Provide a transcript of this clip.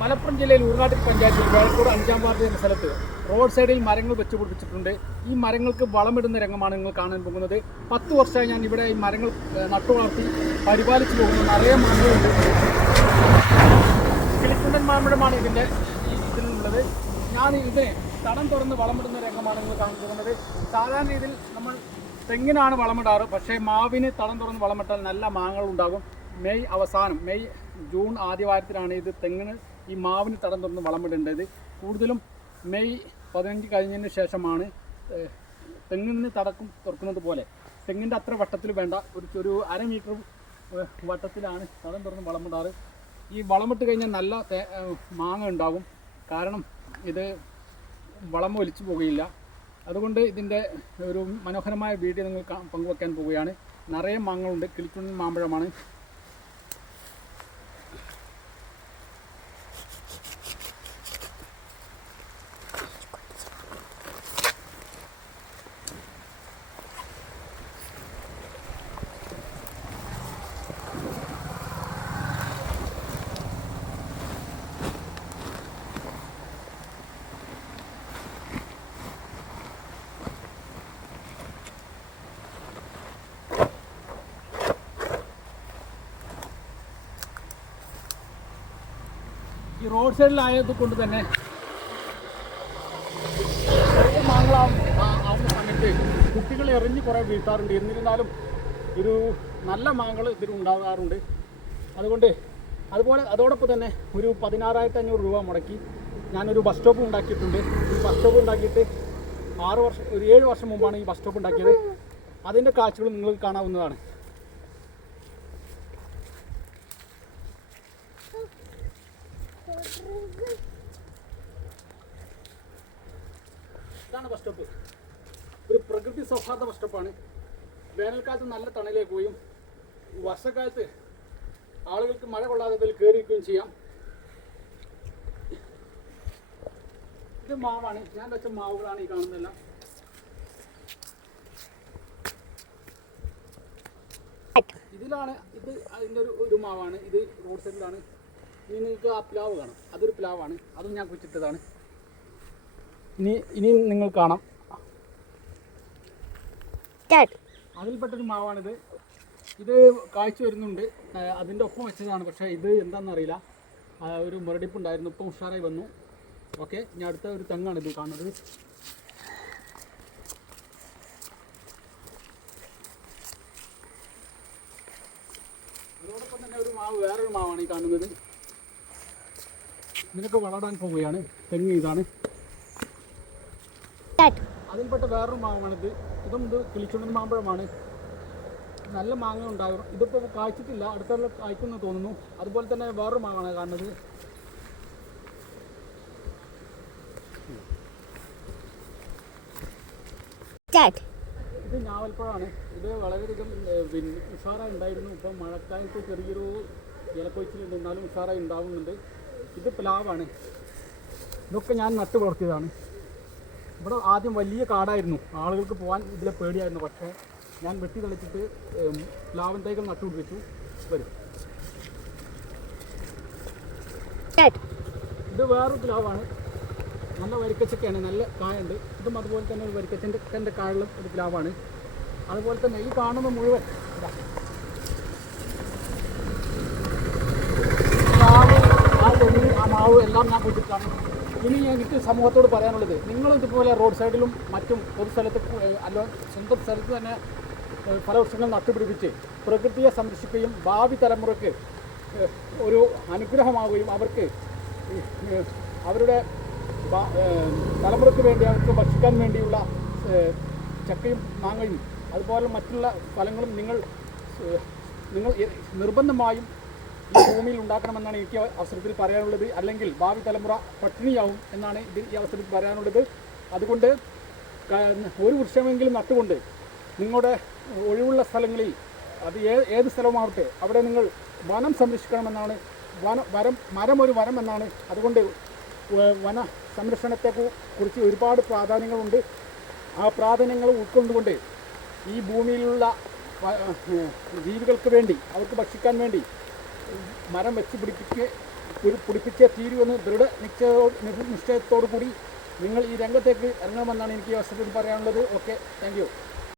മലപ്പുറം ജില്ലയിൽ ഉൾനാട്ടിൽ പഞ്ചായത്തിൽ വേഴക്കോട് അഞ്ചാം വാർഡ് എന്ന സ്ഥലത്ത് റോഡ് സൈഡിൽ മരങ്ങൾ വെച്ച് പിടിപ്പിച്ചിട്ടുണ്ട്. ഈ മരങ്ങൾക്ക് വളമിടുന്ന രംഗമാണ് നിങ്ങൾ കാണാൻ പോകുന്നത്. പത്ത് വർഷമായി ഞാൻ ഇവിടെ ഈ മരങ്ങൾ നട്ടു വളർത്തി പരിപാലിച്ചു പോകുന്നു നിറയെ മരങ്ങളുണ്ട് കിളിക്കുണ്ടൻ മാമ്പഴമാണ് ഇതിന്റെ ഇതിലുള്ളത് ഞാൻ ഇതിനെ തടം തുറന്ന് വളമിടുന്ന രംഗമാണ് നിങ്ങൾ കാണാൻ പോകുന്നത്. സാധാരണ രീതിയിൽ നമ്മൾ തെങ്ങിനാണ് വളമിടാറ്. പക്ഷേ മാവിന് തടം തുറന്ന് വളമിട്ടാൽ നല്ല മാങ്ങകൾ ഉണ്ടാകും മെയ് അവസാനം മെയ് ജൂൺ ആദ്യവാരത്തിലാണ് ഇത് തെങ്ങിന് ഈ മാവിന് തടം തുറന്ന് വളമിടേണ്ടത്. കൂടുതലും മെയ് പതിനഞ്ച് കഴിഞ്ഞതിന് ശേഷമാണ് തെങ്ങിന് തടക്കും തുറക്കുന്നത് പോലെ. തെങ്ങിന്റെ അത്ര വട്ടത്തിൽ വേണ്ട ഒരു ഒരു അര മീറ്റർ വട്ടത്തിലാണ് തടം തുറന്ന് വളമിടാറ്. ഈ വളമിട്ട് കഴിഞ്ഞാൽ നല്ല മാങ്ങ ഉണ്ടാകും. കാരണം ഇത് വളം ഒലിച്ചു പോകുകയില്ല അതുകൊണ്ട് ഇതിന്റെ ഒരു മനോഹരമായ വീഡിയോ നിങ്ങൾ പങ്കുവെക്കാൻ പോവുകയാണ്. നിറയെ മാങ്ങളുണ്ട് കിളിക്കുണ്ണൻ മാമ്പഴമാണ്. ഈ റോഡ് സൈഡിലായത് കൊണ്ട് തന്നെ കുട്ടികൾ എറിഞ്ഞ് കുറേ വീഴ്ത്താറുണ്ട്. എന്നിരുന്നാലും ഒരു നല്ല മാങ്ങൾ ഇതിൽ ഉണ്ടാകാറുണ്ട്. അതുകൊണ്ട് അതുപോലെ അതോടൊപ്പം തന്നെ ഒരു പതിനാറായിരത്തി അഞ്ഞൂറ് രൂപ മുടക്കി ഞാനൊരു ബസ് സ്റ്റോപ്പ് ഉണ്ടാക്കിയിട്ടുണ്ട്. ഈ ബസ് സ്റ്റോപ്പ് ഉണ്ടാക്കിയിട്ട് ആറ് വർഷം ഒരു ഏഴ് വർഷം മുമ്പാണ് ഈ ബസ് സ്റ്റോപ്പ് ഉണ്ടാക്കിയത്. അതിന്റെ കാഴ്ചകൾ നിങ്ങൾക്ക് കാണാവുന്നതാണ് ഇതാണ് ബസ് സ്റ്റോപ്പ്. ഒരു പ്രകൃതി സൗഹാർദ്ദ ബസ് വേനൽക്കാലത്ത് നല്ല തണലേക്ക് പോയും വർഷക്കാലത്ത് ആളുകൾക്ക് മഴ കൊള്ളാതെ ഇതിൽ കയറിയിരിക്കുകയും ചെയ്യാം. ഇത് മാവാണ്. ഞാൻ വെച്ച മാവുകളാണ് ഈ കാണുന്നതെല്ലാം. ഇതിലാണ് ഇത് അതിന്റെ ഒരു ഒരു മാവാണ്. ഇത് റോഡ് സൈഡിലാണ് ഇനി നിങ്ങൾക്ക് ആ പ്ലാവ് കാണാം. അതൊരു പ്ലാവാണ്. അതും ഞാൻ കുഴിച്ചിട്ടതാണ്. ഇനി ഇനിയും നിങ്ങൾ കാണാം. അതിൽപ്പെട്ടൊരു മാവാണിത്. ഇത് കാഴ്ച വരുന്നുണ്ട്. അതിന്റെ ഒപ്പം വെച്ചതാണ്. പക്ഷേ ഇത് എന്താണെന്നറിയില്ല. ഒരു മുരടിപ്പുണ്ടായിരുന്നു. ഇപ്പം ഉഷാറായി വന്നു. ഓക്കെ ഇനി അടുത്ത ഒരു തെങ്ങാണ് ഇത് കാണുന്നത്. അതോടൊപ്പം തന്നെ ഒരു മാവ് വേറൊരു മാവാണ് ഈ കാണുന്നത്. ഇതിനൊക്കെ വളരാൻ പോവുകയാണ്. തെങ്ങ് ഇതാണ്. Dad, അതിൽപ്പെട്ട വേറൊരു മാവാണിത്. ഇതും ഇത് കിളിച്ചുണ്ടൻ മാമ്പഴമാണ്. നല്ല മാങ്ങ ഉണ്ടാകും. ഇതിപ്പോൾ കായ്ച്ചിട്ടില്ല. അടുത്തുള്ള കായ്ക്കുന്നു തോന്നുന്നു. അതുപോലെ തന്നെ വേറൊരു മാവാണ് കാണുന്നത്. Dad, ഇത് ഞാവൽപ്പഴമാണ്. ഇത് വളരെയധികം പിന്നെ ഉഷാറായി ഉണ്ടായിരുന്നു. ഇപ്പം മഴക്കാലത്ത് ചെറിയൊരു ഇലക്കൊഴിച്ചിലുണ്ട് എന്നാലും ഉഷാറായി ഉണ്ടാവുന്നുണ്ട്. ഇത് പ്ലാവാണ്. ഇതൊക്കെ ഞാൻ നട്ടു വളർത്തിയതാണ് ഇവിടെ ആദ്യം വലിയ കാടായിരുന്നു. ആളുകൾക്ക് പോകാൻ ഇതിലെ പേടിയായിരുന്നു. പക്ഷേ ഞാൻ വെട്ടി തെളിച്ചിട്ട് പ്ലാവൻ തൈകൾ നട്ടുപിടിപ്പിച്ചു വരും. ഇത് വേറൊരു പ്ലാവാണ്. നല്ല വരിക്കച്ചക്കയാണ്. നല്ല കായുണ്ട്. ഇതും അതുപോലെ തന്നെ ഒരു വരിക്കച്ചന്റെ കായുള്ള ഒരു പ്ലാവാണ്. അതുപോലെ തന്നെ ഈ കാണുന്ന മുഴുവൻ. പ്ലാവ്, ആ തെങ്ങ്, ആ മാവ് എല്ലാം ഞാൻ കുടിച്ചിട്ടാണ് ഇനി എനിക്ക് സമൂഹത്തോട് പറയാനുള്ളത് നിങ്ങളും ഇതുപോലെ റോഡ് സൈഡിലും മറ്റും പൊതുസ്ഥലത്ത് അല്ല സ്വന്തം സ്ഥലത്ത് തന്നെ പല ഫലവൃക്ഷങ്ങൾ നട്ടുപിടിപ്പിച്ച് പ്രകൃതിയെ സംരക്ഷിക്കുകയും ഭാവി തലമുറയ്ക്ക് ഒരു അനുഗ്രഹമാവുകയും അവർക്ക് അവരുടെ തലമുറയ്ക്ക് വേണ്ടി അവർക്ക് ഭക്ഷിക്കാൻ വേണ്ടിയുള്ള ചക്കയും മാങ്ങയും അതുപോലെ മറ്റുള്ള ഫലങ്ങളും നിങ്ങൾ നിങ്ങൾ നിർബന്ധമായും ഭൂമിയിൽ ഉണ്ടാക്കണമെന്നാണ് എനിക്ക് അവസരത്തിൽ പറയാനുള്ളത്. അല്ലെങ്കിൽ ഭാവി തലമുറ പട്ടിണിയാവും എന്നാണ് ഇത് ഈ അവസരത്തിൽ പറയാനുള്ളത്. അതുകൊണ്ട് ഒരു വൃക്ഷമെങ്കിലും നട്ടുകൊണ്ട് നിങ്ങളുടെ ഒഴിവുള്ള സ്ഥലങ്ങളിൽ അത് ഏത് സ്ഥലമാവട്ടെ അവിടെ നിങ്ങൾ വനം സംരക്ഷിക്കണമെന്നാണ് വന വരം മരം ഒരു വരം എന്നാണ്. അതുകൊണ്ട് വന സംരക്ഷണത്തെ കുറിച്ച് ഒരുപാട് പ്രാധാന്യങ്ങളുണ്ട്. ആ പ്രാധാന്യങ്ങൾ ഉൾക്കൊണ്ടുകൊണ്ട് ഈ ഭൂമിയിലുള്ള ജീവികൾക്ക് വേണ്ടി അവർക്ക് ഭക്ഷിക്കാൻ വേണ്ടി മരം വെച്ച് പിടിപ്പിക്കുക ഒരു പിടിപ്പിച്ചേ തീരുമെന്ന് ദൃഢ നിശ്ചയോ നിശ്ചയത്തോടു കൂടി നിങ്ങൾ ഈ രംഗത്തേക്ക് ഇറങ്ങണമെന്നാണ് എനിക്ക് അവസരത്തിൽ പറയാനുള്ളത്. Okay thank